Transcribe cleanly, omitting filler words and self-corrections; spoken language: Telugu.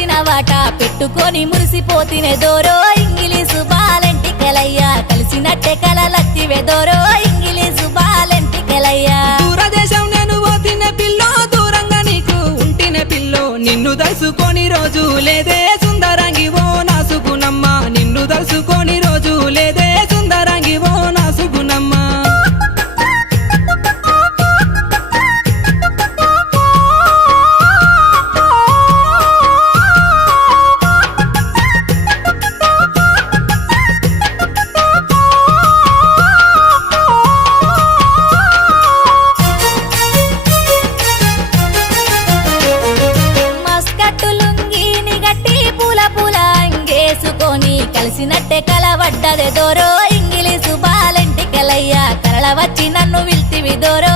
వచ్చిన వాట పెట్టుకొని మురిసిపోతినే దోరో ఇంగిలీసు బాలెంటికెలయ్యా కలిసినట్టే కలలత్తివే దోరో ఇంగిలీసు బాలెంటికెలయ్యా దూరదేశం నేను పోతిన పిల్లో దూరంగా నీకు ఉంటిన పిల్లో నిన్ను దలుసుకొని రోజు లేదే సుందరంగి ఓ నా సుగుణమ్మ నిన్ను దలుసుకొని రోజు లేదే సుందరంగి ఓ నా సుగుణమ్మ కలిసినట్టే కలవడ్డదే దోరో ఇంగిలీసు బాలెంటికెలయ్యా కరళ వచ్చి నన్ను విల్తివి దోరో